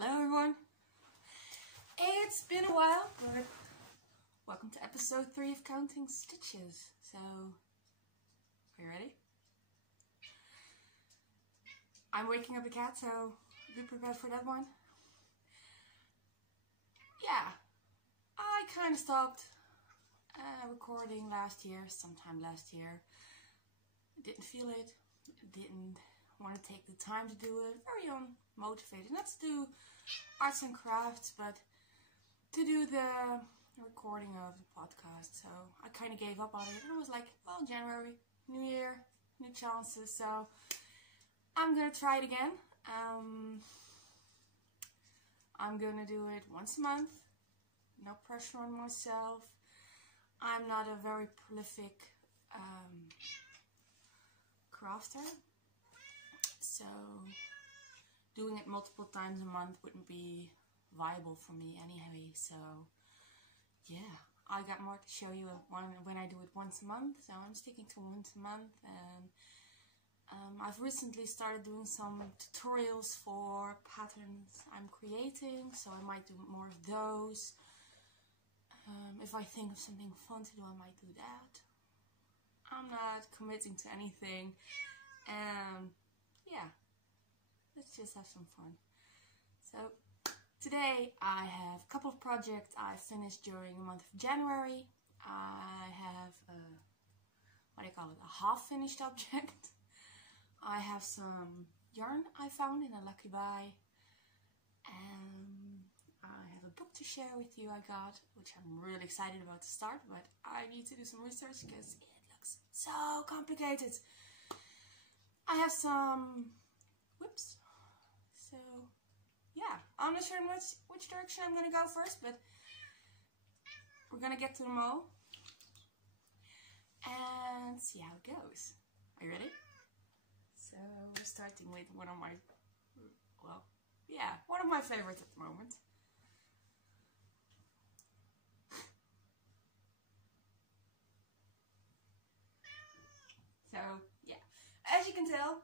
Hello everyone! It's been a while, but welcome to episode 3 of Counting Stitches. So, are you ready? I'm waking up the cat, so be prepared for that one. Yeah, I kind of stopped recording sometime last year. Didn't feel it, didn't want to take the time to do it, very unmotivated. Not to do arts and crafts, but to do the recording of the podcast. So I kind of gave up on it, and I was like, well, January, new year, new chances, so I'm gonna try it again. I'm gonna do it once a month, no pressure on myself. I'm not a very prolific crafter, so doing it multiple times a month wouldn't be viable for me anyway. So yeah, I got more to show you when I do it once a month, so I'm sticking to once a month. And I've recently started doing some tutorials for patterns I'm creating, so I might do more of those. If I think of something fun to do, I might do that. I'm not committing to anything, and yeah, let's just have some fun. So today I have a couple of projects I finished during the month of January. I have a half-finished object. I have some yarn I found in a lucky buy, and I have a book to share with you I got, which I'm really excited about to start, but I need to do some research because it looks so complicated. I have some whips, so yeah, I'm not sure which direction I'm gonna go first, but we're gonna get to them all and see how it goes. Are you ready? So we're starting with one of my favorites at the moment. So yeah, as you can tell,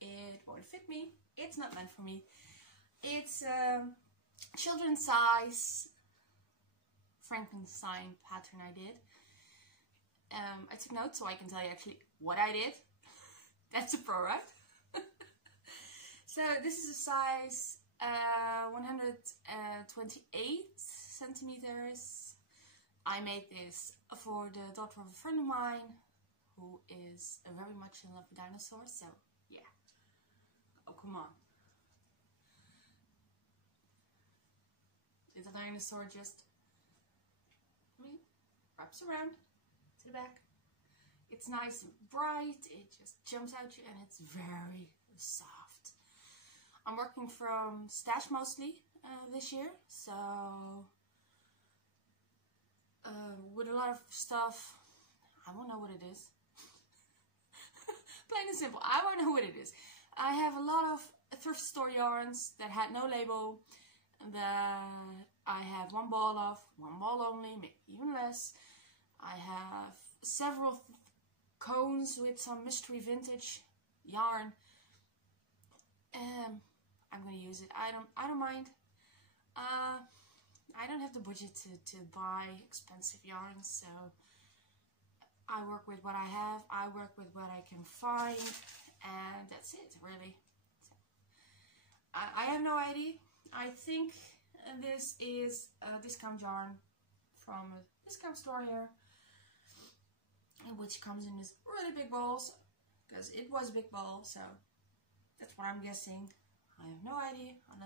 it won't fit me. It's not meant for me. It's children's size Frankenstein pattern I did. I took notes so I can tell you actually what I did. That's a pro, right? So this is a size 128 centimeters. I made this for the daughter of a friend of mine who is very much in love with dinosaurs, so yeah. Oh, come on. The dinosaur just wraps around to the back. It's nice and bright, it just jumps out you, and it's very soft. I'm working from stash mostly this year, so with a lot of stuff, I won't know what it is. Plain and simple, I won't know what it is. I have a lot of thrift store yarns that had no label, that I have one ball of, one ball only, maybe even less. I have several cones with some mystery vintage yarn. I'm gonna use it. I don't mind. I don't have the budget to buy expensive yarns, so I work with what I have. I work with what I can find, and that's it, really. So, I have no idea. I think this is a discount yarn from a discount store here, which comes in these really big balls, because it was a big ball, so that's what I'm guessing. I have no idea, and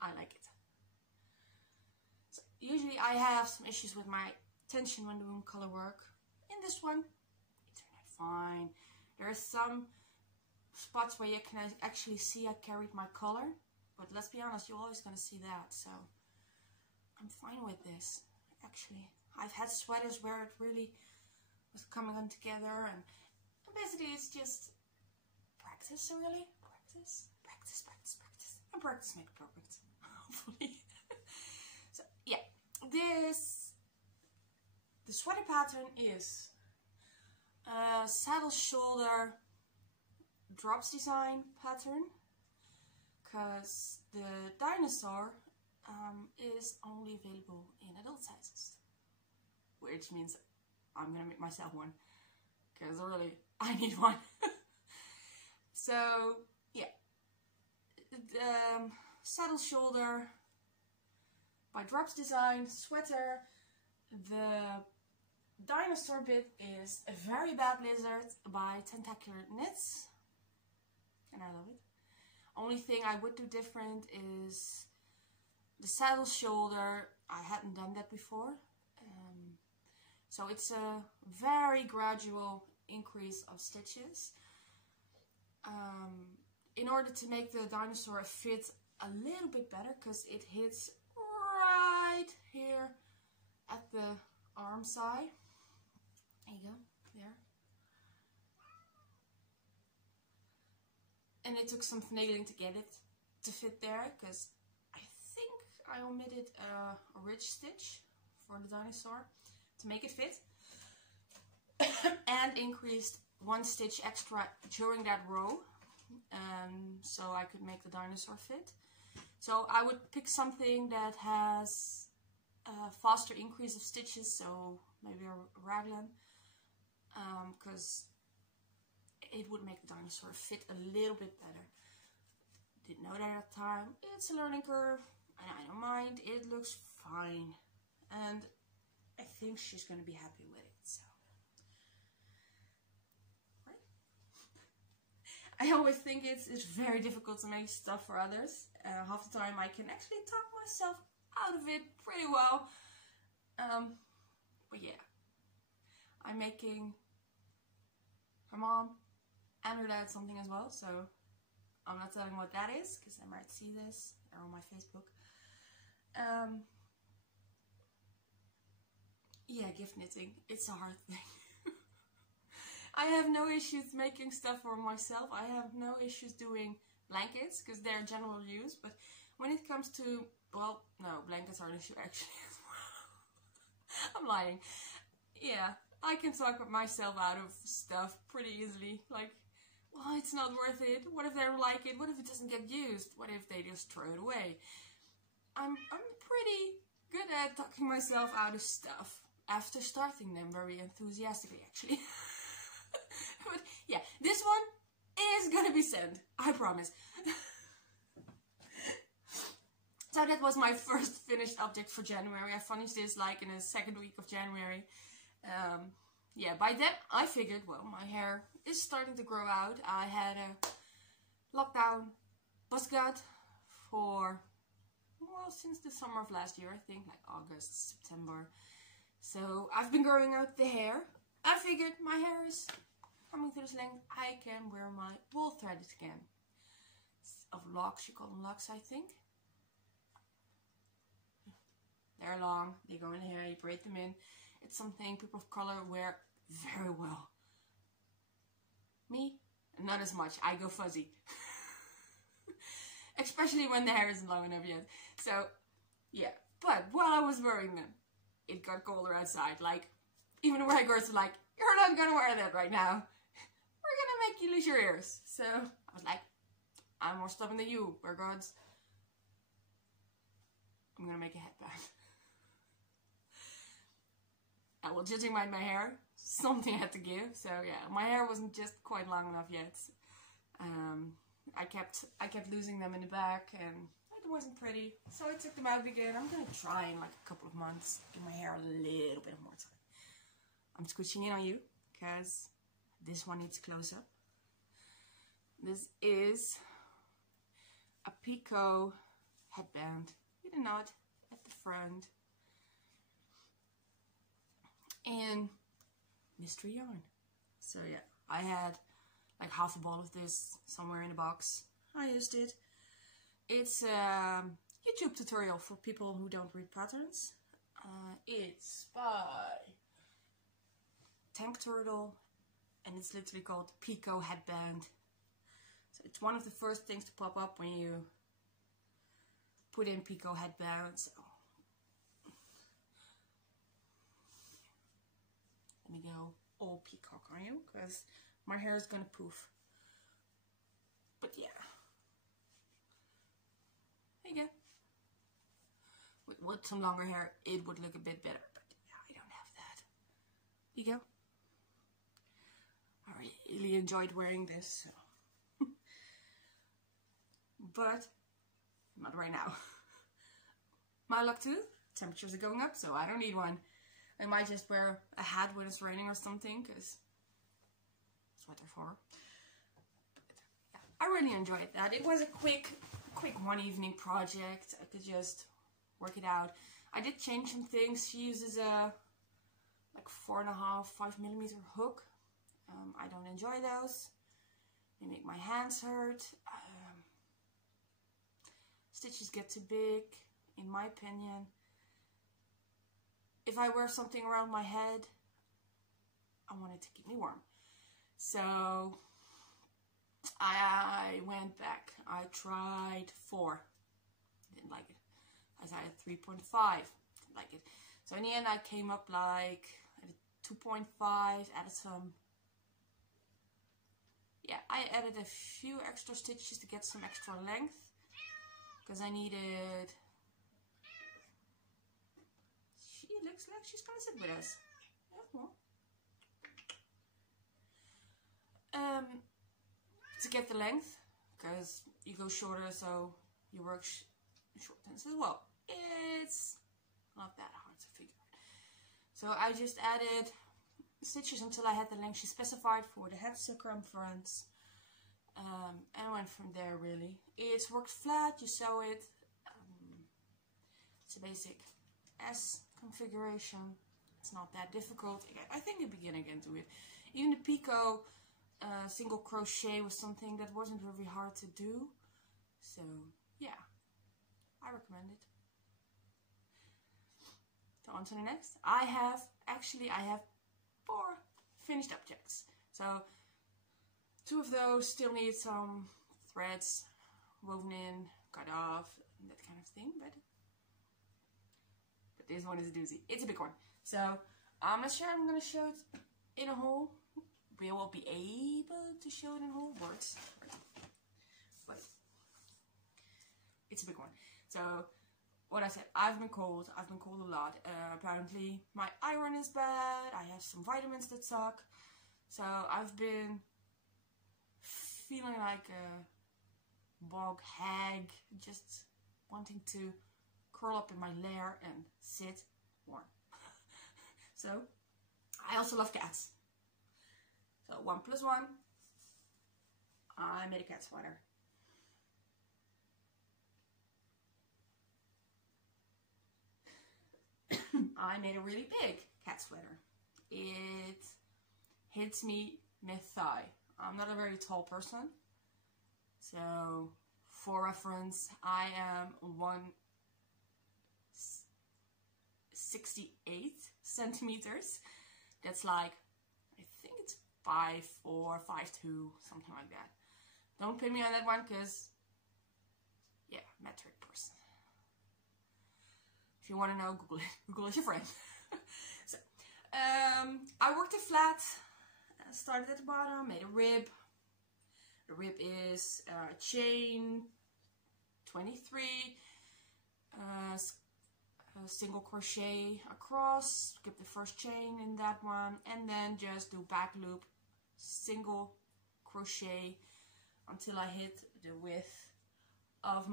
I like it. So usually I have some issues with my tension when doing color work. In this one, it turned out fine. There are some spots where you can actually see I carried my color, but let's be honest, you're always going to see that, so I'm fine with this, actually. I've had sweaters where it really was coming on together, and basically it's just practice, really. Practice. And practice makes perfect, hopefully. So yeah, the sweater pattern is a saddle shoulder drops design pattern, because the dinosaur is only available in adult sizes, which means I'm gonna make myself one, because really I need one. So yeah, the saddle shoulder by Drops Design sweater. The dinosaur bit is A Very Bad Lizard by Tentacular Knits, and I love it. Only thing I would do different is the saddle shoulder. I hadn't done that before, so it's a very gradual increase of stitches in order to make the dinosaur fit a little bit better, because it hits right here at the arm side. There you go, there. And it took some finagling to get it to fit there, because I think I omitted a ridge stitch for the dinosaur to make it fit. And increased one stitch extra during that row, so I could make the dinosaur fit. So I would pick something that has a faster increase of stitches, so maybe a raglan, because it would make the dinosaur fit a little bit better. Didn't know that at the time. It's a learning curve, and I don't mind. It looks fine, and I think she's going to be happy with it. So, right? I always think it's very difficult to make stuff for others. Half the time I can actually talk myself out of it pretty well. But yeah, I'm making her mom and her dad something as well, so I'm not telling what that is, because they might see this or on my Facebook. Yeah, gift knitting, it's a hard thing. I have no issues making stuff for myself. I have no issues doing blankets, because they're general use, but when it comes to, well, no, blankets are an issue actually as well. I'm lying. Yeah, I can talk myself out of stuff pretty easily. Like, well, it's not worth it. What if they don't like it? What if it doesn't get used? What if they just throw it away? I'm pretty good at talking myself out of stuff after starting them very enthusiastically, actually. But yeah, this one is gonna be sent, I promise. So that was my first finished object for January. I finished this like in the second week of January. Yeah, by then I figured, well, my hair is starting to grow out. I had a lockdown buzz cut for, well, since the summer of last year, I think, like August, September. So I've been growing out the hair. I figured my hair is coming to this length. I can wear my wool threads again. Of locks, you call them locks, I think. They're long, they go in the hair, you braid them in. It's something people of color wear very well. Me, not as much. I go fuzzy. Especially when the hair isn't long enough yet. So, yeah. But while I was wearing them, it got colder outside. Like, even the white girls were like, you're not gonna wear that right now. We're gonna make you lose your ears. So, I was like, I'm more stubborn than you, wear gods. I'm gonna make a headband. Well, judging by my hair, something had to give. So yeah, my hair wasn't just quite long enough yet. I kept losing them in the back, and it wasn't pretty. So I took them out again. I'm gonna try in like a couple of months give my hair a little bit more time. I'm squishing in on you because this one needs close up. This is a picot headband with a knot at the front. And mystery yarn. So yeah, I had like half a ball of this somewhere in the box. I used it. It's a YouTube tutorial for people who don't read patterns. It's by Tank Turtle, and it's literally called Picot Headband. So it's one of the first things to pop up when you put in Picot Headbands. So let me go all peacock on you, because my hair is gonna poof. But yeah, with some longer hair, it would look a bit better. But yeah, I don't have that. Here you go. I really enjoyed wearing this. So. But not right now. My luck too. Temperatures are going up, so I don't need one. I might just wear a hat when it's raining or something, because that's what they're for. But, yeah, I really enjoyed that. It was a quick one evening project. I could just work it out. I did change some things. She uses a like 4.5, 5mm hook. I don't enjoy those. They make my hands hurt. Stitches get too big, in my opinion. If I wear something around my head, I want it to keep me warm. So I went back. I tried 4. Didn't like it. I tried 3.5. Didn't like it. So in the end I came up like at 2.5, added some. Yeah, I added a few extra stitches to get some extra length. Because I needed... She looks like she's gonna sit with us. Yeah, well. To get the length, because you go shorter, so you work short ends as well. It's not that hard to figure out. So I just added stitches until I had the length she specified for the head circumference. And went from there really. It's worked flat, you sew it. It's a basic S configuration. It's not that difficult. I think the beginner can do it. Even the picot single crochet was something that wasn't really hard to do. So yeah, I recommend it. So on to the next. I have 4 finished objects. So 2 of those still need some threads woven in, cut off, that kind of thing, but this one is a doozy. It's a big one. So I'm not sure I'm gonna show it in a whole. We will be able to show it in whole words, but it's a big one. So what I said, I've been cold a lot. Apparently my iron is bad, I have some vitamins that suck, so I've been feeling like a bog hag, just wanting to curl up in my lair and sit warm. So I also love cats. So 1 + 1, I made a cat sweater. I made a really big cat sweater. It hits me mid-thigh. I'm not a very tall person, so for reference, I am 168 centimeters. That's like, I think it's 5'4", 5'2", something like that. Don't pin me on that one, because, yeah, metric person. If you want to know, Google it. Google is your friend. So, I worked it flat. Started at the bottom, made a rib. The rib is chain 23, single crochet across, skip the first chain in that one, and then just do back loop, single crochet until I hit the width of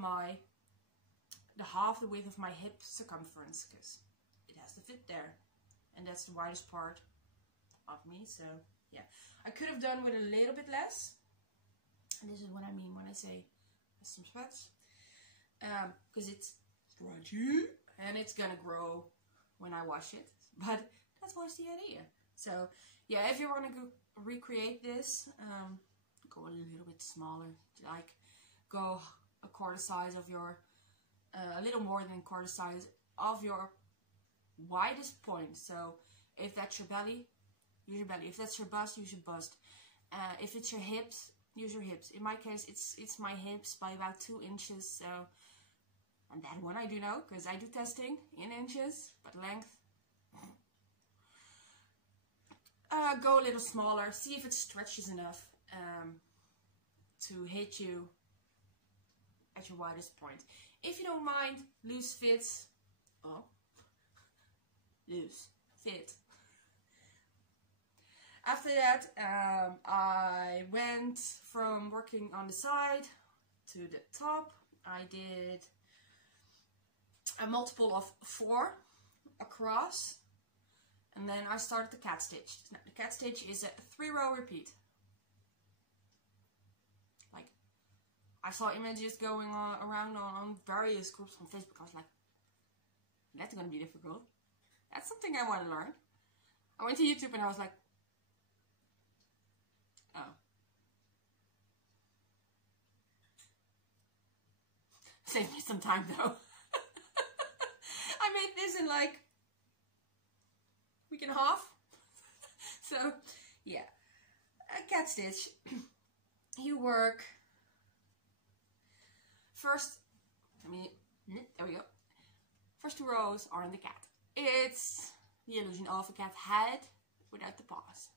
half the width of my hip circumference, because it has to fit there, and that's the widest part of me. So yeah, I could have done with a little bit less, and this is what I mean when I say some sweats, because it's stretchy and it's gonna grow when I wash it, but that's what's the idea. So yeah, if you want to go recreate this, go a little bit smaller, like go a quarter size of your, a little more than quarter size of your widest point. So if that's your belly, use your belly. If that's your bust, use your bust. If it's your hips, use your hips. In my case, it's my hips by about 2 inches. So, and that one I do know, because I do testing in inches, but length. Go a little smaller. See if it stretches enough to hit you at your widest point. If you don't mind loose fits, well, loose, fit. After that, I went from working on the side to the top. I did a multiple of 4 across, and then I started the cat stitch. Now, the cat stitch is a 3-row repeat. Like, I saw images going around on various groups on Facebook. I was like, that's gonna be difficult. That's something I want to learn. I went to YouTube and I was like, oh. Saved me some time though. I made this in like a week and a half. So, yeah. A cat stitch. You work first, there we go. First 2 rows are in the cat. It's the illusion of a cat head without the paws.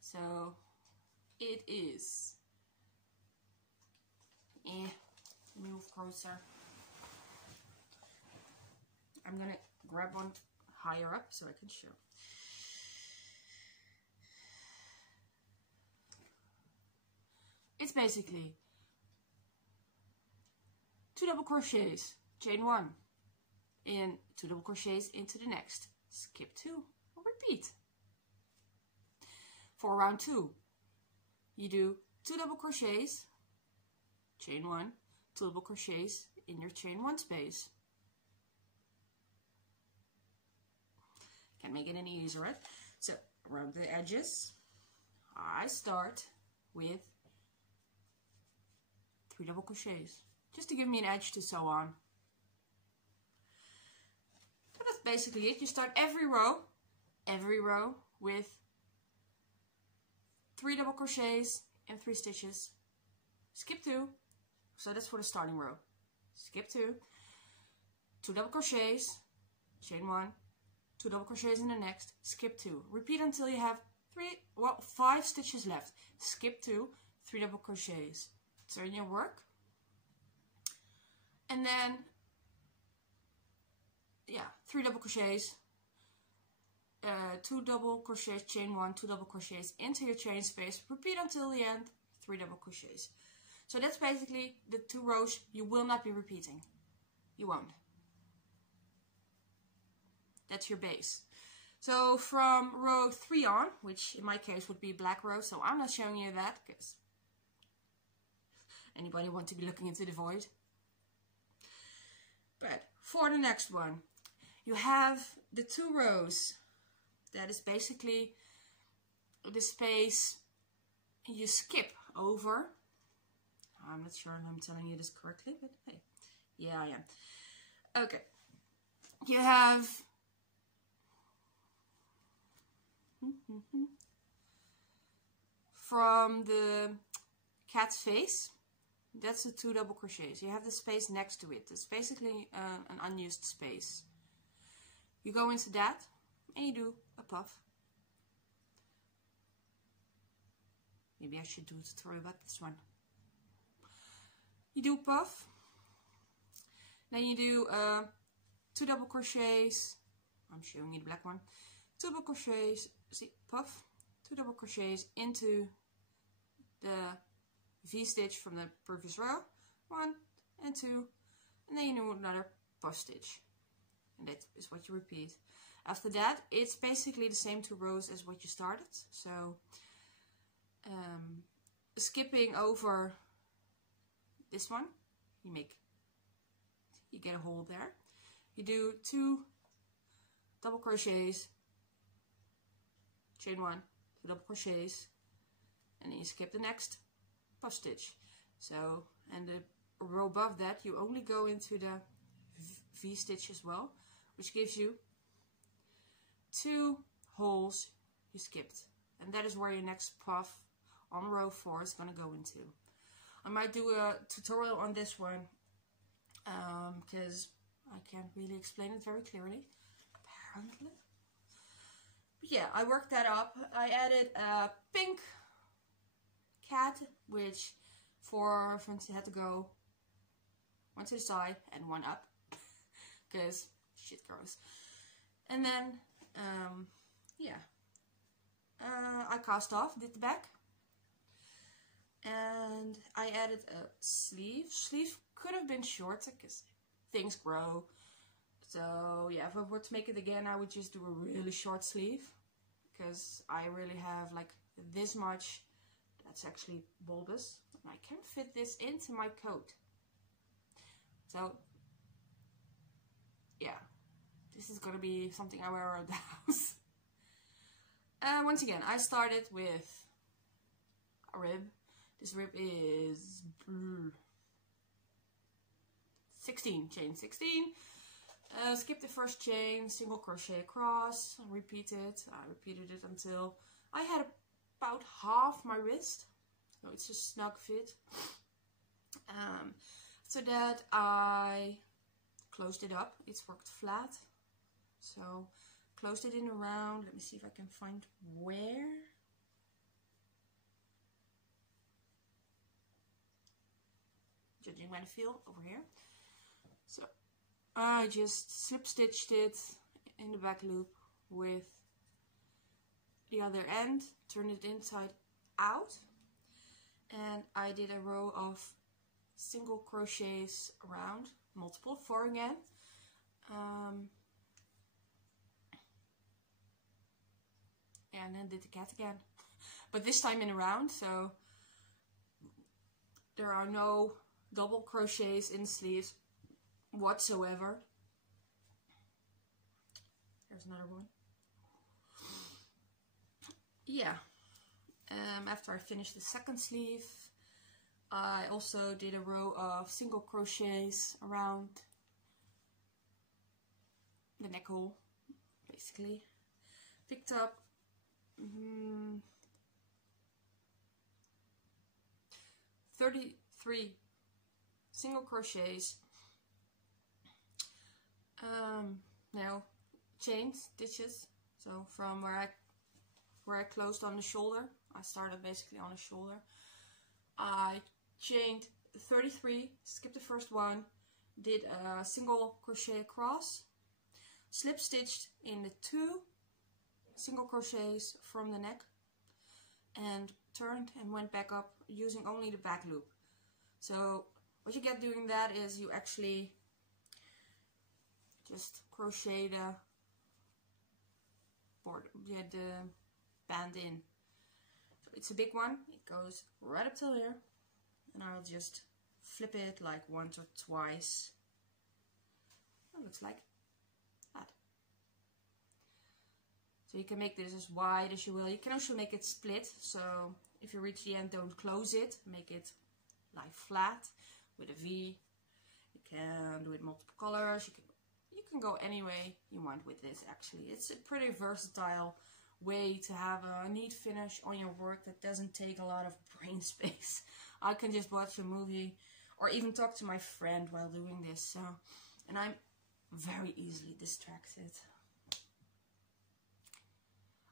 So, it is. Let me move closer. I'm gonna grab one higher up so I can show. It's basically 2 double crochets, chain 1, in 2 double crochets into the next, skip 2, repeat. For round 2, you do 2 double crochets, chain 1, 2 double crochets in your chain 1 space. Can't make it any easier, right? So around the edges, I start with 3 double crochets, just to give me an edge to sew on. But that's basically it. You start every row with 3 double crochets and 3 stitches. Skip 2. So that's for the starting row. Skip 2. 2 double crochets, chain 1, 2 double crochets in the next, skip 2. Repeat until you have 5 stitches left. Skip 2, 3 double crochets. Turn your work. And then, yeah, 3 double crochets, 2 double crochets, chain 1, 2 double crochets into your chain space. Repeat until the end, 3 double crochets. So that's basically the 2 rows you will not be repeating. You won't. That's your base. So from row 3 on, which in my case would be black row, so I'm not showing you that because anybody want to be looking into the void. But for the next one, you have the 2 rows. That is basically the space you skip over. I'm not sure if I'm telling you this correctly, but hey, yeah, I am. Okay, you have from the cat's face, that's the 2 double crochets. You have the space next to it. It's basically an unused space. You go into that and you do a puff. Maybe I should do a tutorial about this one. You do puff, then you do 2 double crochets. I'm showing you the black one. 2 double crochets, see, puff, 2 double crochets into the V-stitch from the previous row, 1 and 2, and then you do another puff stitch, and that is what you repeat. After that, it's basically the same 2 rows as what you started. So skipping over this one, you get a hole there. You do 2 double crochets, chain 1, 2 double crochets, and then you skip the next puff stitch. So, and the row above that, you only go into the V stitch as well, which gives you 2 holes you skipped, and that is where your next puff on row 4 is going to go into. I might do a tutorial on this one because I can't really explain it very clearly, apparently. But yeah, I worked that up. I added a pink cat, which for instance had to go 1 to the side and 1 up because shit gross. And then, yeah, I cast off, did the back. And I added a sleeve. Sleeve could have been shorter because things grow. So yeah, if I were to make it again, I would just do a really short sleeve. Because I really have like this much. That's actually bulbous. And I can fit this into my coat. So yeah, this is gonna be something I wear around the house. Once again, I started with a rib. This rib is 16, chain 16. Skip the first chain, single crochet across, repeat it. I repeated it until I had about half my wrist. So it's a snug fit. After that I closed it up. It's worked flat. So closed it in a round. Let me see if I can find where. Judging by the feel over here. So I just slip stitched it in the back loop with the other end, turned it inside out, and I did a row of single crochets around, multiple, 4 again. And then did the cat again, but this time in a round, so there are no double crochets in the sleeves whatsoever. There's another one. Yeah. After I finished the second sleeve, I also did a row of single crochets around the neck hole, basically. Picked up 33 single crochets, now chain stitches. So from where I closed on the shoulder, I started basically on the shoulder. I chained 33, skipped the first one, did a single crochet across, slip stitched in the 2 single crochets from the neck, and turned and went back up using only the back loop. So what you get doing that is you actually just crochet the band in. So it's a big one, it goes right up till here, and I'll just flip it like once or twice. It looks like that. So you can make this as wide as you will. You can also make it split, so if you reach the end, don't close it, make it lie flat with a V. You can do it multiple colors. You can go any way you want with this. Actually, it's a pretty versatile way to have a neat finish on your work that doesn't take a lot of brain space. I can just watch a movie or even talk to my friend while doing this. So, and I'm very easily distracted.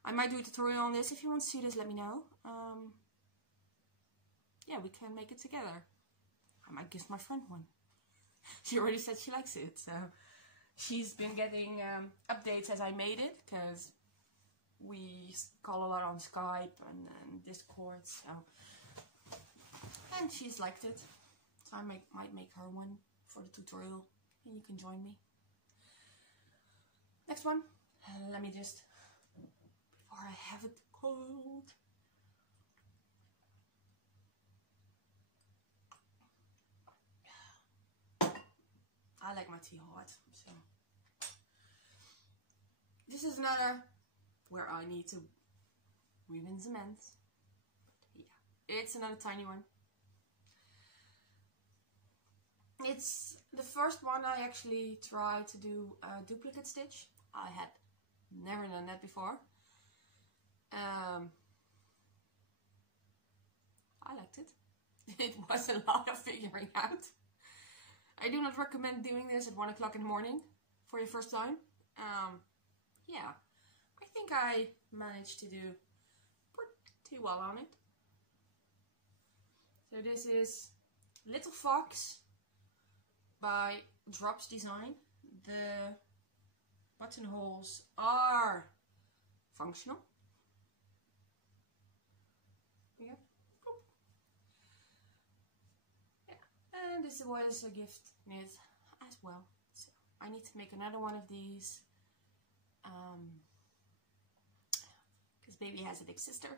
I might do a tutorial on this. If you want to see this, let me know. Yeah, we can make it together. I might give my friend one. She already said she likes it, so she's been getting updates as I made it, because we call a lot on Skype and Discord, so, and she's liked it. So I might make her one for the tutorial, and you can join me. Next one, let me just, before I have it cold. I like my tea hot, so. This is another where I need to weave in some ends. But yeah, it's another tiny one. It's the first one I actually tried to do a duplicate stitch. I had never done that before. I liked it. It was a lot of figuring out. I do not recommend doing this at 1 o'clock in the morning for your first time. Yeah, I think I managed to do pretty well on it. So this is Little Fox by Drops Design. The buttonholes are functional. Yeah. Yeah. And this was a gift knit as well. So I need to make another one of these. Because baby has a big sister.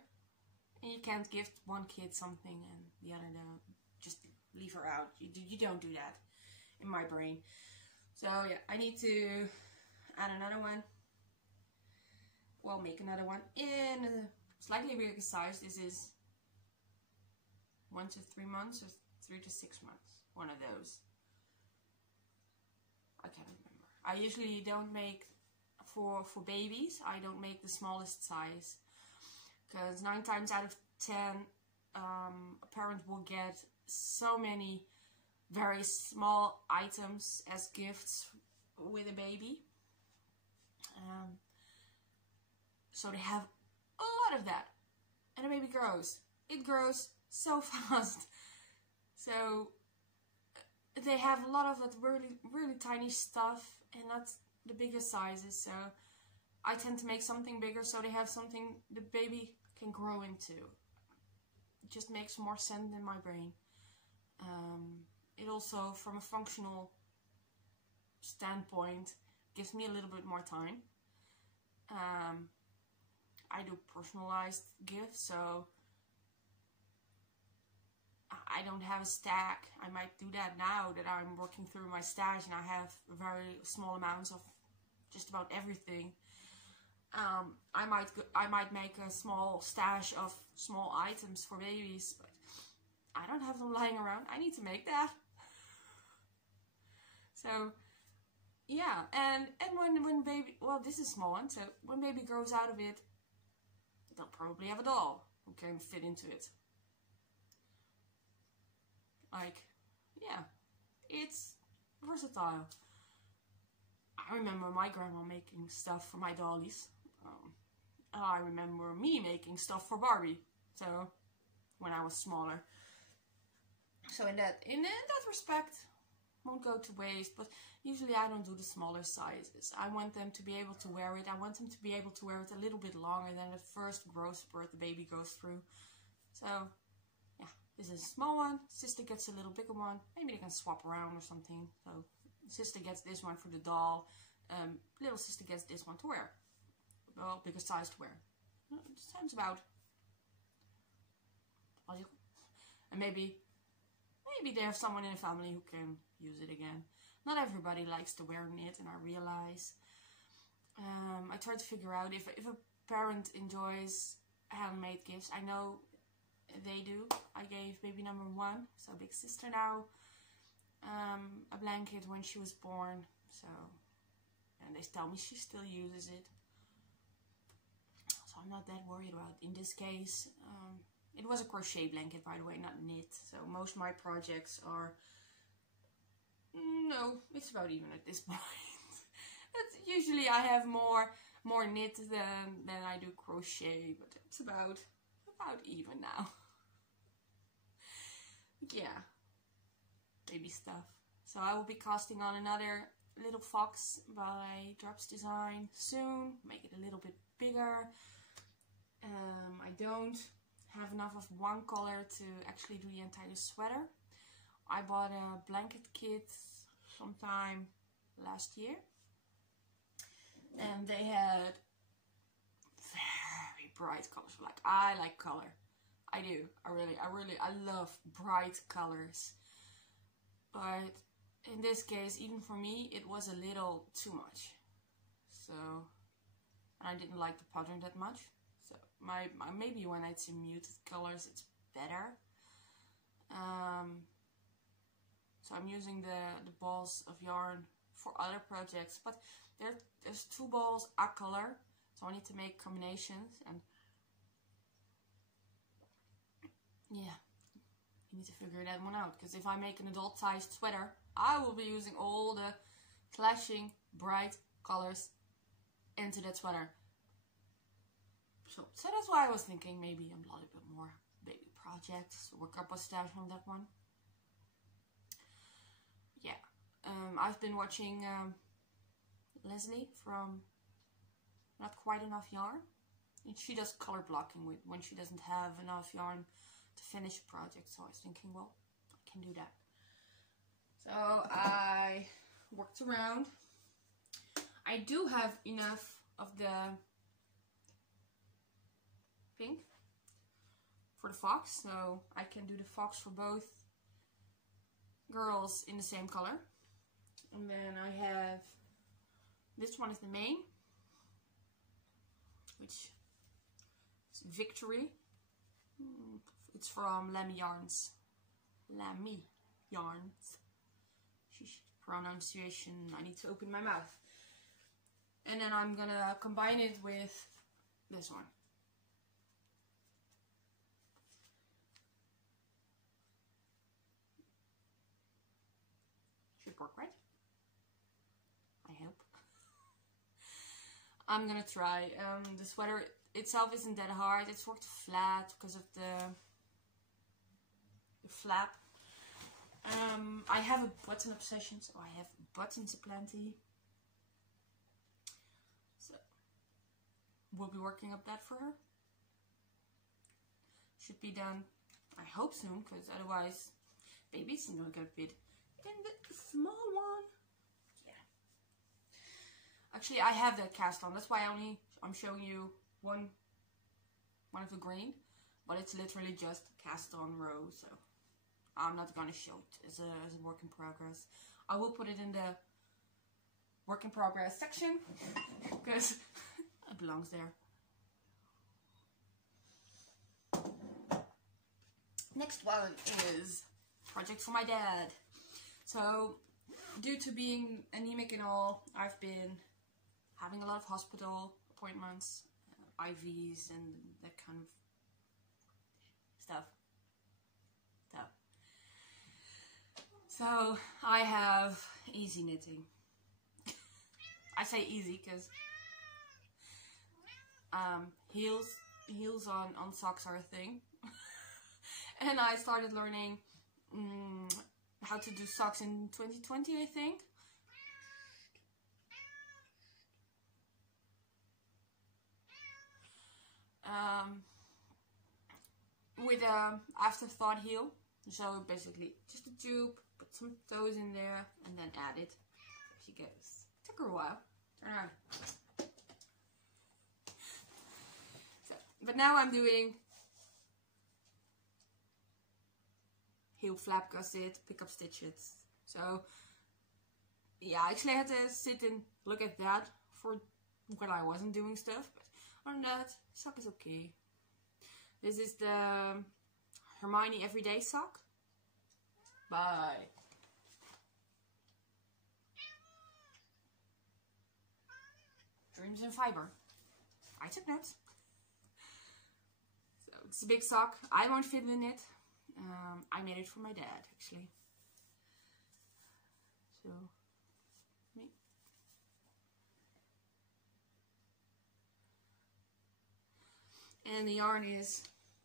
And you can't gift one kid something and the other don't. Just leave her out. You don't do that in my brain. So yeah, I need to add another one. Well, make another one in a slightly bigger size. This is 1 to 3 months or 3 to 6 months. One of those. I can't remember. I usually don't make for babies. I don't make the smallest size. Because 9 times out of 10, a parent will get so many very small items as gifts with a baby. So they have a lot of that. And the baby grows. It grows so fast. So they have a lot of that really tiny stuff and not the biggest sizes. So I tend to make something bigger so they have something the baby can grow into. It just makes more sense in my brain. It also, from a functional standpoint, gives me a little bit more time. I do personalized gifts, so I don't have a stack. I might do that now that I'm working through my stash and I have very small amounts of just about everything. I might make a small stash of small items for babies, but I don't have them lying around. I need to make that. So yeah, and when baby, well, this is a small one, so when baby grows out of it, they'll probably have a doll who can fit into it. Like, yeah, it's versatile. I remember my grandma making stuff for my dollies. I remember me making stuff for Barbie. So when I was smaller. So in that respect, won't go to waste. But usually I don't do the smaller sizes. I want them to be able to wear it. I want them to be able to wear it a little bit longer than the first growth spurt the baby goes through. So yeah, this is a small one. Sister gets a little bigger one. Maybe they can swap around or something. So sister gets this one for the doll. Little sister gets this one to wear. Well, bigger size to wear. Sounds about. And maybe they have someone in the family who can use it again. Not everybody likes to wear knit, and I realize. I try to figure out if a parent enjoys handmade gifts. I know they do. I gave baby number 1, so big sister now, a blanket when she was born. So, and they tell me she still uses it. So I'm not that worried about it. In this case, it was a crochet blanket, by the way, not knit. So most of my projects are, no, it's about even at this point. Usually I have more knit than I do crochet, but it's about even now. Yeah, baby stuff. So I will be casting on another little fox by Drops Design soon. Make it a little bit bigger. I don't have enough of one color to actually do the entire sweater. I bought a blanket kit sometime last year, and they had very bright colors. Like, I like color. I do. I love bright colors. But in this case, even for me, it was a little too much. So, and I didn't like the pattern that much. So maybe when it's in muted colors, it's better. So I'm using the balls of yarn for other projects, but there's 2 balls a color, so I need to make combinations, and yeah, you need to figure that one out. Because if I make an adult-sized sweater, I will be using all the flashing bright colors into that sweater. So that's why I was thinking maybe a little bit more baby projects, work up a stash on that one. Yeah, I've been watching Leslie from Not Quite Enough Yarn. And she does color blocking with when she doesn't have enough yarn to finish a project. So I was thinking, well, I can do that. So I worked around. I do have enough of the pink for the fox, so I can do the fox for both girls in the same color. And then I have, this one is the main, which is Victory. It's from Lammy Yarns. Lammy Yarns. Pronunciation, I need to open my mouth. And then I'm gonna combine it with this one. Should work, right? I hope. I'm gonna try. The sweater itself isn't that hard. It's sort of flat because of the flap. I have a button obsession, so I have buttons aplenty. So we'll be working up that for her. Should be done, I hope soon, because otherwise baby's gonna get a bit in the small one. Yeah. Actually, I have that cast on. That's why I'm showing you one of the green, but it's literally just cast on row. So I'm not gonna show it as a work in progress. I will put it in the work in progress section because it belongs there. Next one is project for my dad. So due to being anemic and all, I've been having a lot of hospital appointments, IVs and that kind of stuff. So I have easy knitting. I say easy because heels on socks are a thing. And I started learning how to do socks in 2020, I think. With a afterthought heel. So basically just a tube, put some toes in there, and then add it. There she goes. Took her a while. Turn around. So, but now I'm doing heel flap gusset, pick up stitches. So yeah, actually I had to sit and look at that for when I wasn't doing stuff. But other than that, sock is okay. This is the Hermione Everyday Sock by Dreams in Fiber. I took notes. So it's a big sock. I won't fit in it. I made it for my dad, actually. So, me. And the yarn is,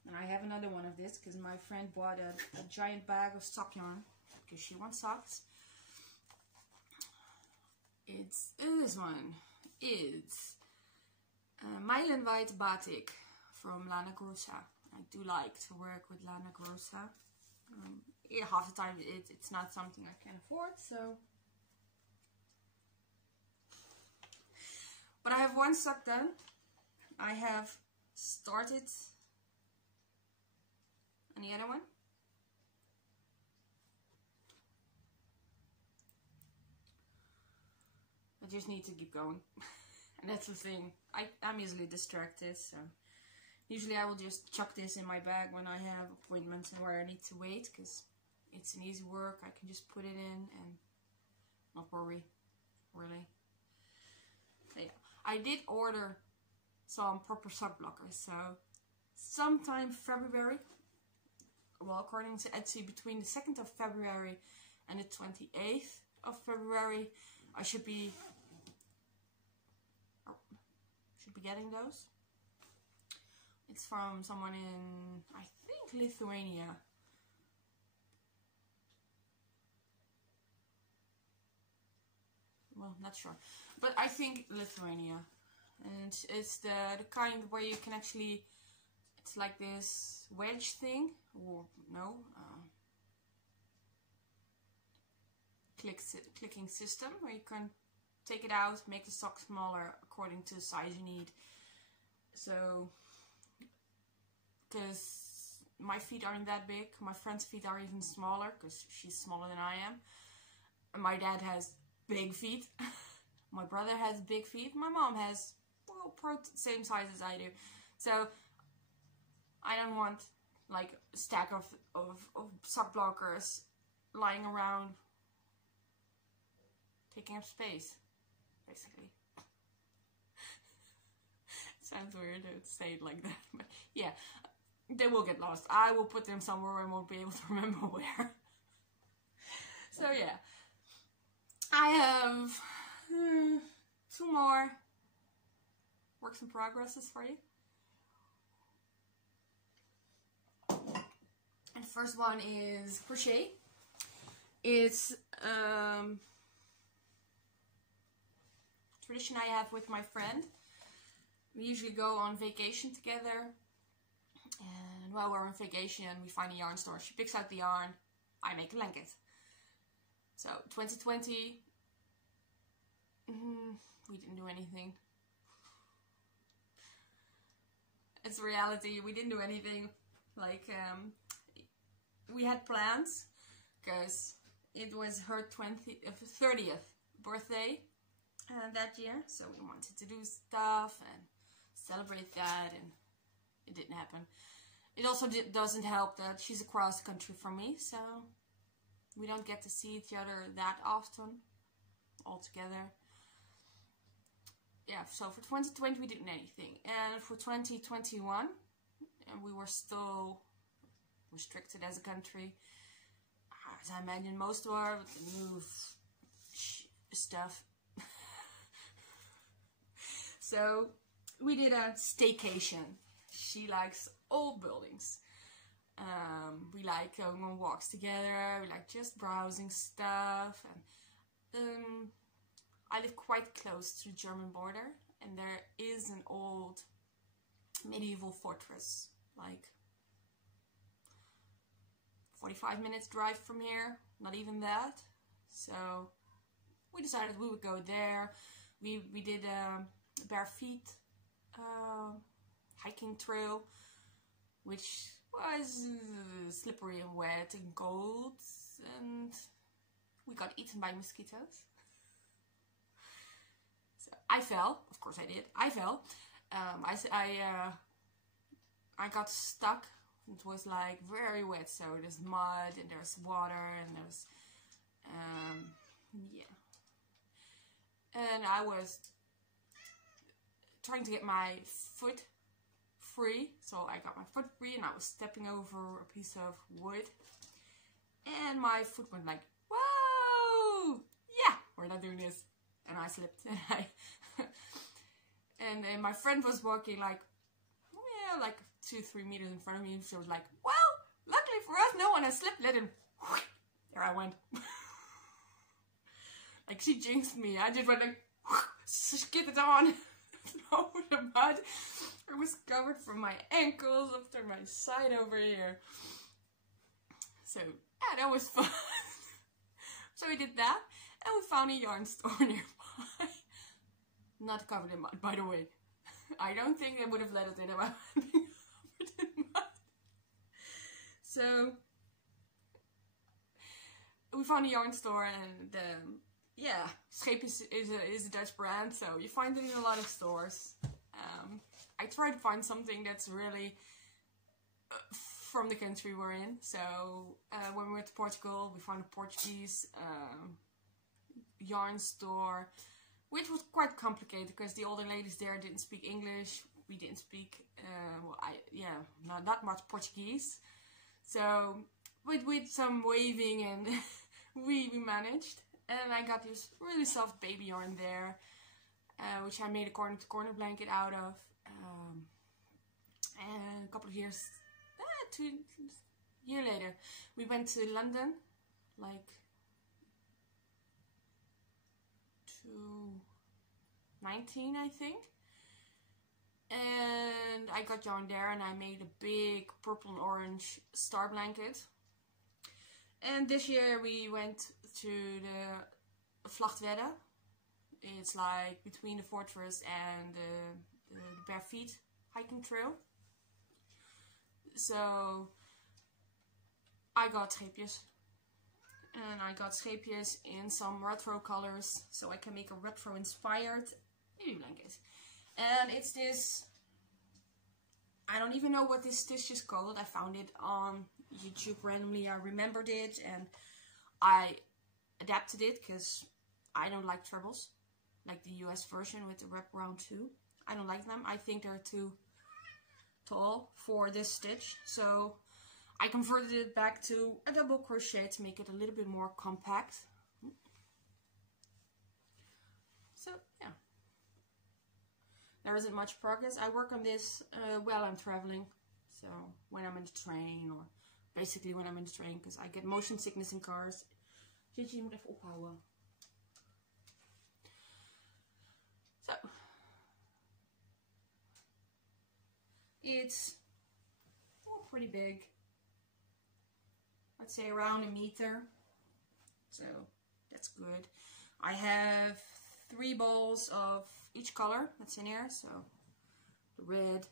and I have another one of this because my friend bought a giant bag of sock yarn because she wants socks. It's this one. It's Mylan White Batik from Lana Grossa. I do like to work with Lana Grossa. Yeah, half the time it's not something I can afford, so. But I have one sock done. I have started on the other one. I just need to keep going. And that's the thing. I'm easily distracted, so usually I will just chuck this in my bag when I have appointments and where I need to wait, because it's an easy work. I can just put it in and not worry, really. So yeah, I did order some proper sock blockers, so sometime February, well, according to Etsy, between the 2nd of February and the 28th of February, I should be getting those. It's from someone in, I think, Lithuania. Well, not sure. But I think Lithuania. And it's the kind where you can actually, it's like this wedge thing, or no, clicking system where you can take it out, make the sock smaller according to the size you need. So, because my feet aren't that big, my friend's feet are even smaller because she's smaller than I am. And my dad has big feet. My brother has big feet. My mom has, well, same size as I do. So I don't want like a stack of sock blockers lying around taking up space, basically. Sounds weird to say it like that, but yeah, they will get lost. I will put them somewhere and won't be able to remember where. So yeah, I have 2 more works in progresses for you. And the first one is crochet. It's tradition I have with my friend. We usually go on vacation together, and while we're on vacation we find a yarn store. She picks out the yarn, I make a blanket. So 2020, we didn't do anything. It's reality, we didn't do anything. Like, we had plans, because it was her 30th birthday that year, so we wanted to do stuff and celebrate that, and it didn't happen. It also doesn't help that she's across the country from me, so we don't get to see each other that often all together. Yeah, so for 2020 we didn't anything, and for 2021, and we were still restricted as a country, as I imagine most were, with the move stuff. So we did a staycation. She likes old buildings. We like going on walks together. We like just browsing stuff. And I live quite close to the German border, and there is an old medieval fortress, like 45 minutes drive from here, not even that. So we decided we would go there. We did a bare feet hiking trail, which was slippery and wet and cold, and we got eaten by mosquitoes. So I fell, of course I did. I fell. I got stuck. It was like very wet, so there's mud and there's water and there's yeah. And I was trying to get my foot free, so I got my foot free and I was stepping over a piece of wood, and my foot went like, whoa, yeah, we're not doing this, and I slipped, and then my friend was walking like, yeah, like 2-3 meters in front of me, so she was like, well, luckily for us, no one has slipped, let him, there I went. Like, she jinxed me. I just went like, skidded on over the mud. I was covered from my ankles up to my side over here. So, yeah, that was fun. So we did that, and we found a yarn store nearby. Not covered in mud, by the way. I don't think they would have let us in if I hadn't been covered in mud. So, we found a yarn store, and yeah, Scheep is a Dutch brand, so you find it in a lot of stores. I try to find something that's really from the country we're in. So when we went to Portugal, we found a Portuguese yarn store, which was quite complicated because the older ladies there didn't speak English. We didn't speak, not much Portuguese. So with some waving and we managed. And I got this really soft baby yarn there, which I made a corner-to-corner blanket out of. And a couple of years, 2 years later, we went to London, like to 19, I think. And I got down there and I made a big purple and orange star blanket. And this year we went to the Vlachtwedde. It's like between the fortress and the Bare Feet hiking trail. So I got scheepjes. And I got scheepjes in some retro colors. So I can make a retro inspired baby blanket. And it's this, I don't even know what this stitch is called. I found it on YouTube randomly. I remembered it and I adapted it because I don't like trebles. Like the US version with the wraparound too. I don't like them. I think they're too tall for this stitch. So I converted it back to a double crochet to make it a little bit more compact. So yeah. There isn't much progress. I work on this while I'm traveling. So when I'm in the train or basically when I'm in the train because I get motion sickness in cars. Gigi, je moet even ophouden. So. It's pretty big. I'd say around 1 meter. So that's good. I have 3 balls of each color that's in here. So the red,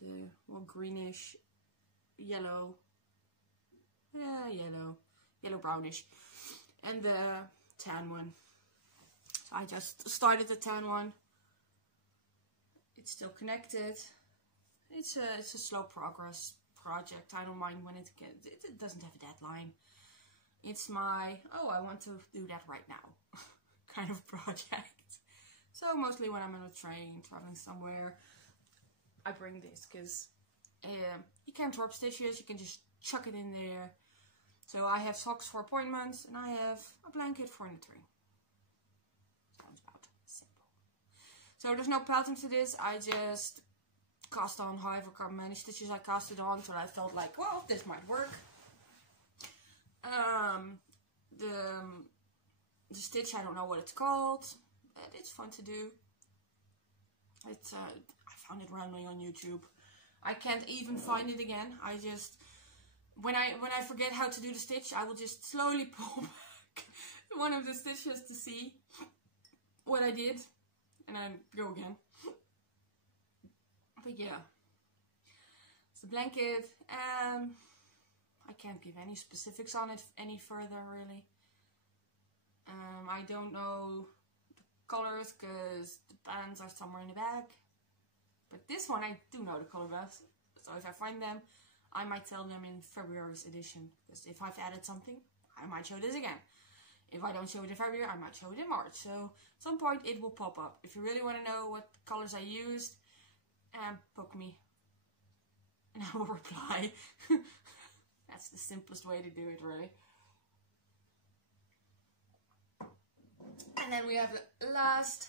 the more greenish, yellow, yellow brownish, and the tan one. So I just started the tan one. It's still connected. It's a slow progress project. I don't mind when it doesn't have a deadline. It's my, oh, I want to do that right now kind of project. So mostly when I'm on a train, traveling somewhere, I bring this because you can't drop stitches, you can just chuck it in there. So I have socks for appointments and I have a blanket for in the train. Sounds about simple. So there's no pattern to this, I just cast on however many stitches I casted on, so I felt like, well, this might work. The stitch, I don't know what it's called, but it's fun to do. It's I found it randomly on YouTube. I can't even find it again. I just, when I forget how to do the stitch, I will just slowly pull back one of the stitches to see what I did, and then go again. But yeah, it's a blanket. I can't give any specifics on it any further, really. I don't know the colors because the patterns are somewhere in the bag. But this one I do know the color best. So if I find them, I might tell them in February's edition. Because if I've added something, I might show this again. If I don't show it in February, I might show it in March. So at some point it will pop up. If you really want to know what colors I used, poke me and I will reply. That's the simplest way to do it, really. And then we have the last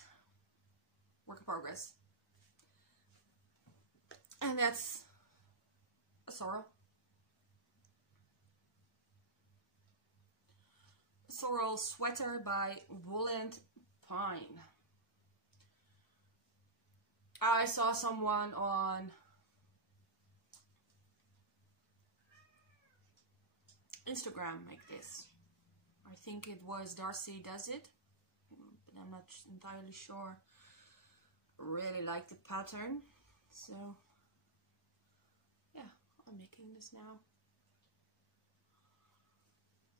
work in progress, and that's a sorrel. A sorrel sweater by Wool and Pine. I saw someone on Instagram make this. I think it was Darcy Does It, but I'm not entirely sure. Really like the pattern, so yeah, I'm making this now.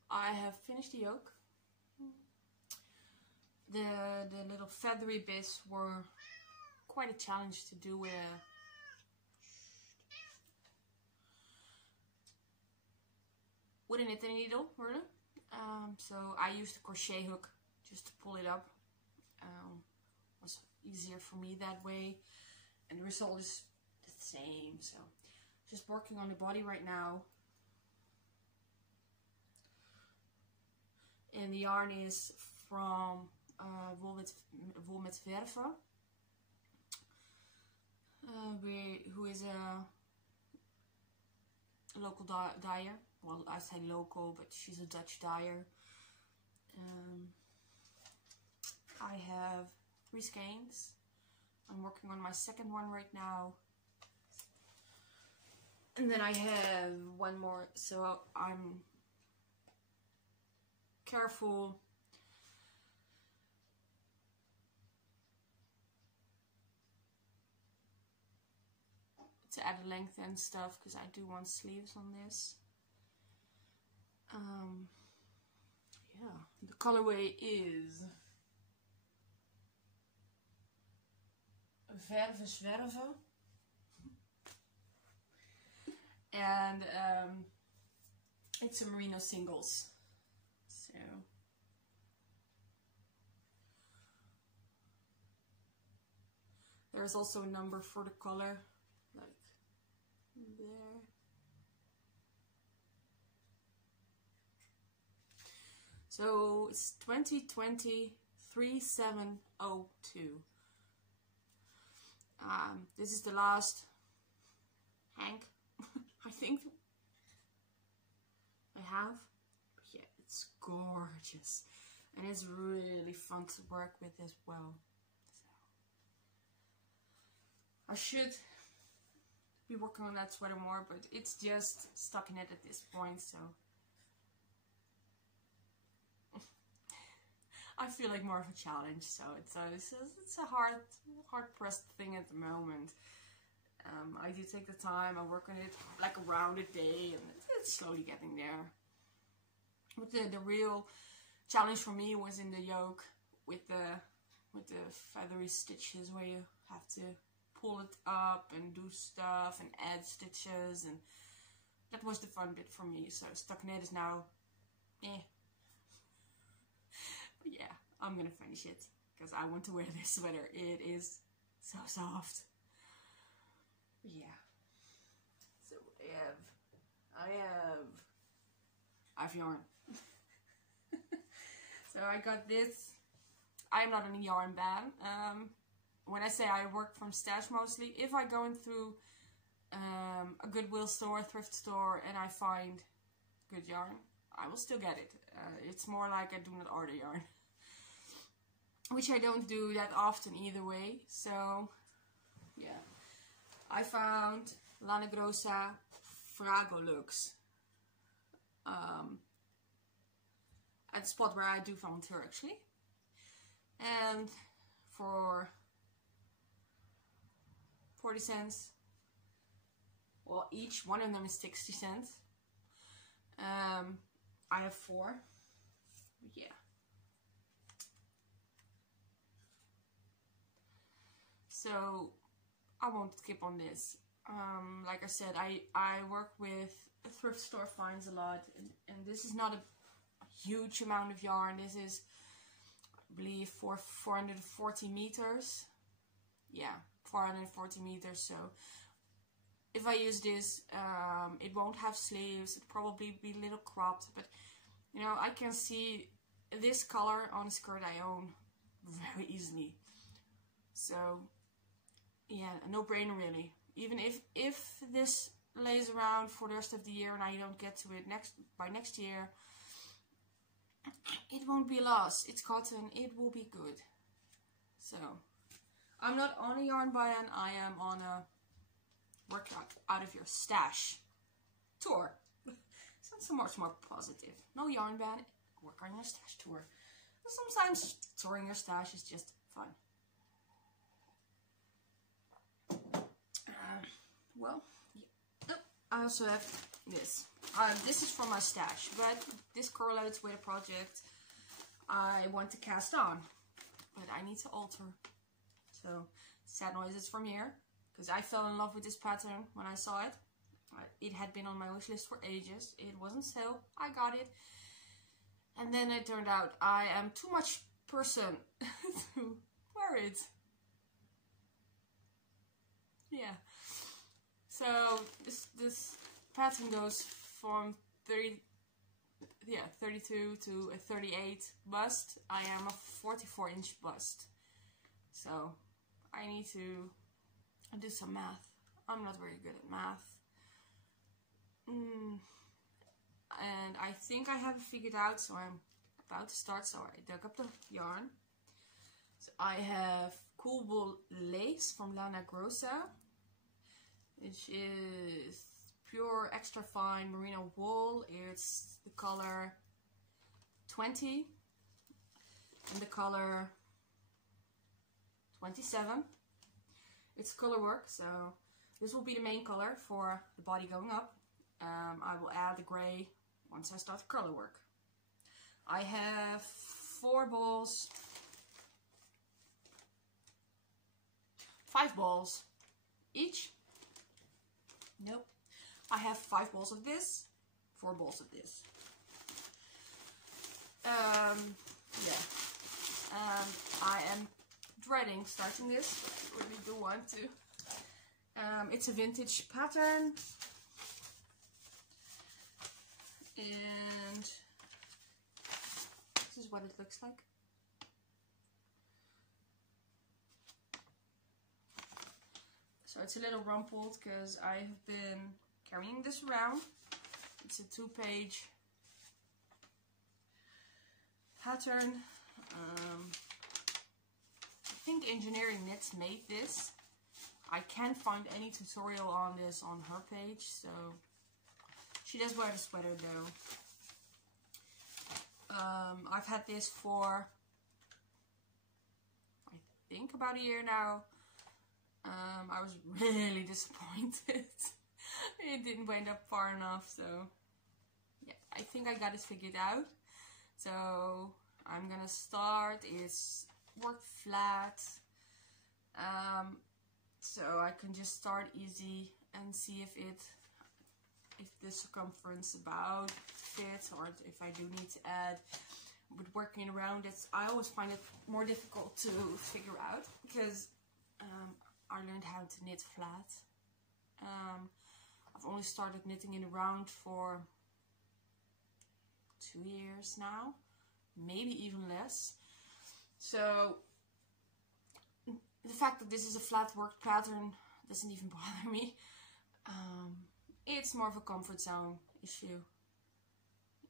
I have finished the yoke. The little feathery bits were quite a challenge to do with a knitting needle, really. So I used a crochet hook just to pull it up. Was easier for me that way, and the result is the same. So just working on the body right now, and the yarn is from Wool met Verven, who is a local dyer. Well, I say local, but she's a Dutch dyer. I 3 skeins. I'm working on my second one right now. And then I have one more, so I'm careful to add length and stuff, because I do want sleeves on this. Yeah, the colorway is Verve Zwerve. And it's a merino singles. So there's also a number for the color, like there. So it's 2020 3702. This is the last hank I think I have. But yeah, it's gorgeous. And it's really fun to work with as well. So I should be working on that sweater more, but it's just stuck in it at this point, so I feel like more of a challenge. So it's a hard pressed thing at the moment. I do take the time, I work on it like around a day, and it's slowly getting there. But the real challenge for me was in the yoke with the feathery stitches, where you have to pull it up and do stuff and add stitches, and that was the fun bit for me. So stockinette is now But yeah, I'm gonna finish it because I want to wear this sweater. It is so soft. Yeah. So I have yarn. So I got this. I'm not in a yarn ban. When I say I work from stash mostly, if I go in through a Goodwill store, thrift store, and I find good yarn, I will still get it. It's more like I do not order yarn, which I don't do that often either way. So yeah, I found Lana Grossa Fragolux at the spot where I do volunteer actually, and for 40 cents. Well, each one of them is 60 cents. I have 4. Yeah. So I won't skip on this. Like I said, I work with thrift store finds a lot, and this is not a huge amount of yarn. This is, I believe, 440 meters. Yeah, 440 meters. So if I use this, it won't have sleeves. It'll probably be a little cropped, but you know, I can see this color on a skirt I own very easily. So yeah, a no-brainer really. Even if this lays around for the rest of the year and I don't get to it by next year, it won't be a loss. It's cotton. It will be good. So I'm not on a yarn ban. I am on a work out of your stash tour. Sounds much more positive. No yarn ban. Work on your stash tour. Sometimes touring your stash is just fun. Well, yeah. I also have this. This is from my stash, but this correlates with a project I want to cast on, but I need to alter. So, Sad Noises from here, because I fell in love with this pattern when I saw it. It had been on my wish list for ages. It wasn't sale. I got it. And then it turned out I am too much person to wear it. Yeah. So this pattern goes from 32 to a 38 bust. I am a 44-inch bust. So I need to do some math. I'm not very good at math. And I think I have it figured out, so I'm about to start. So I dug up the yarn. So I have Cool Wool Lace from Lana Grossa, which is pure extra fine merino wool. It's the color 20 and the color 27. It's color work, so this will be the main color for the body going up. I will add the gray once I start the color work. I have 4 balls, 5 balls each. Nope. I have 5 balls of this, 4 balls of this. Yeah. I am dreading starting this, but I really do want to. It's a vintage pattern. And this is what it looks like. So it's a little rumpled because I have been carrying this around. It's a 2-page pattern. I think Engineering Knits made this. I can't find any tutorial on this on her page, so she does wear the sweater though. I've had this for I think about a year now. I was really disappointed. It didn't wind up far enough, so yeah, I think I got it figured out. So I'm gonna start is work flat, so I can just start easy and see if the circumference about fits, or if I do need to add. But working around it, I always find it more difficult to figure out because I learned how to knit flat. I've only started knitting in a round for 2 years now, maybe even less. So the fact that this is a flat work pattern doesn't even bother me. It's more of a comfort zone issue.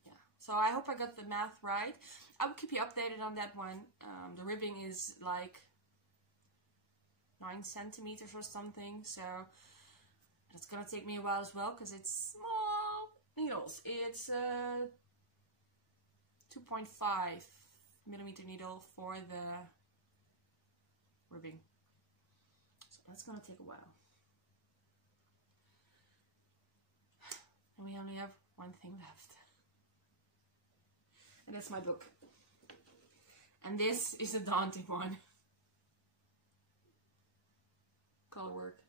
Yeah. So I hope I got the math right. I will keep you updated on that one. The ribbing is like 9 centimeters or something, so it's gonna take me a while as well because it's small needles. It's 2.5 millimeter needle for the ribbing, so that's gonna take a while. And we only have one thing left, and that's my book. And this is a daunting one. Color work.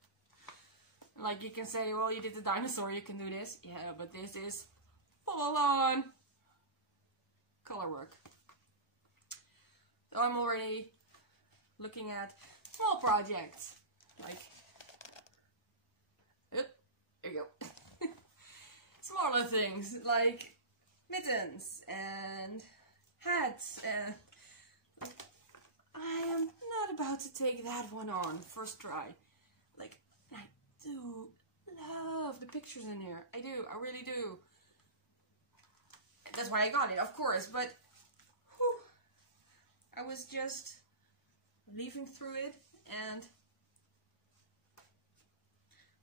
Like, you can say, well, you did the dinosaur, you can do this. Yeah, but this is full on color work. So I'm already looking at small projects. Like, there you go. Smaller things like mittens and hats. I am not about to take that one on first try. Like, I do love the pictures in here. I do, I really do. That's why I got it, of course, but whew, I was just leafing through it, and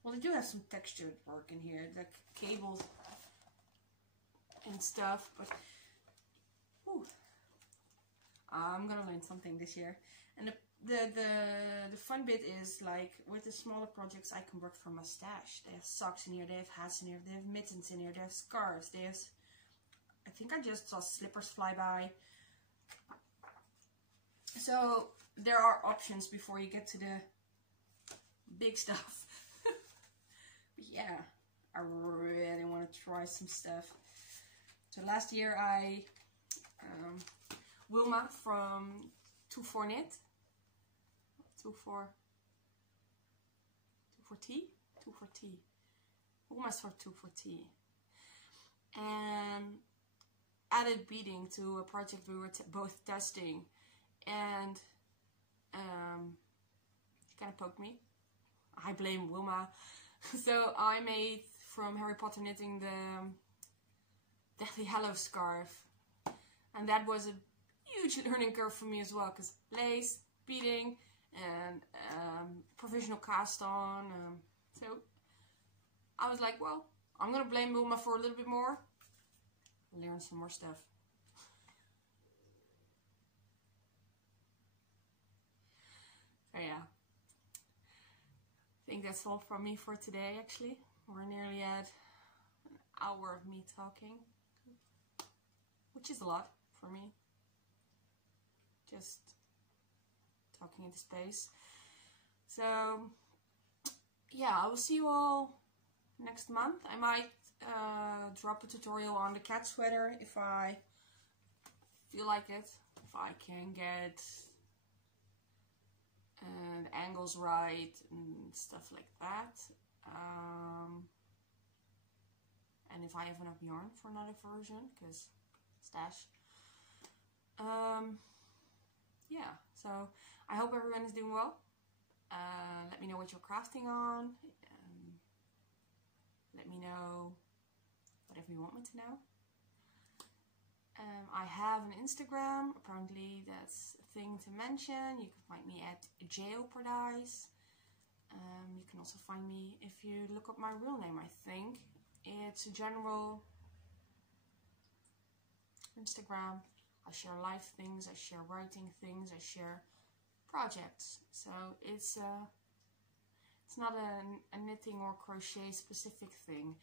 well, they do have some textured work in here, like cables and stuff, but whew, I'm gonna learn something this year. And the fun bit is, like, with the smaller projects, I can work from my stash. They have socks in here, they have hats in here, they have mittens in here, they have scarves, they have, I think I just saw slippers fly by. So there are options before you get to the big stuff. But yeah, I really want to try some stuff. So last year I Wilma from 24 Knit, 24T, Wilma's for 24T, and added beading to a project we were both testing, and she kind of poked me. I blame Wilma. So I made from Harry Potter Knitting the Deathly Hallows scarf, and that was a huge learning curve for me as well, because lace, beading and provisional cast on. So I was like, well, I'm gonna blame Bulma for a little bit more. Learn some more stuff. So yeah, I think that's all from me for today. Actually, we're nearly at an hour of me talking, which is a lot for me. Just talking into space. So yeah, I will see you all next month. I might drop a tutorial on the cat sweater if I feel like it. If I can get the angles right and stuff like that. And if I have enough yarn for another version, because stash. Yeah, so I hope everyone is doing well. Let me know what you're crafting on. Let me know whatever you want me to know. I have an Instagram. Apparently that's a thing to mention. You can find me at Jeopardize. You can also find me if you look up my real name, I think. It's a general Instagram. I share life things, I share writing things, I share projects. So it's not a knitting or crochet specific thing.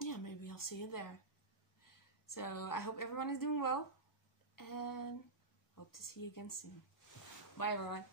Yeah, maybe I'll see you there. So I hope everyone is doing well, and hope to see you again soon. Bye everyone.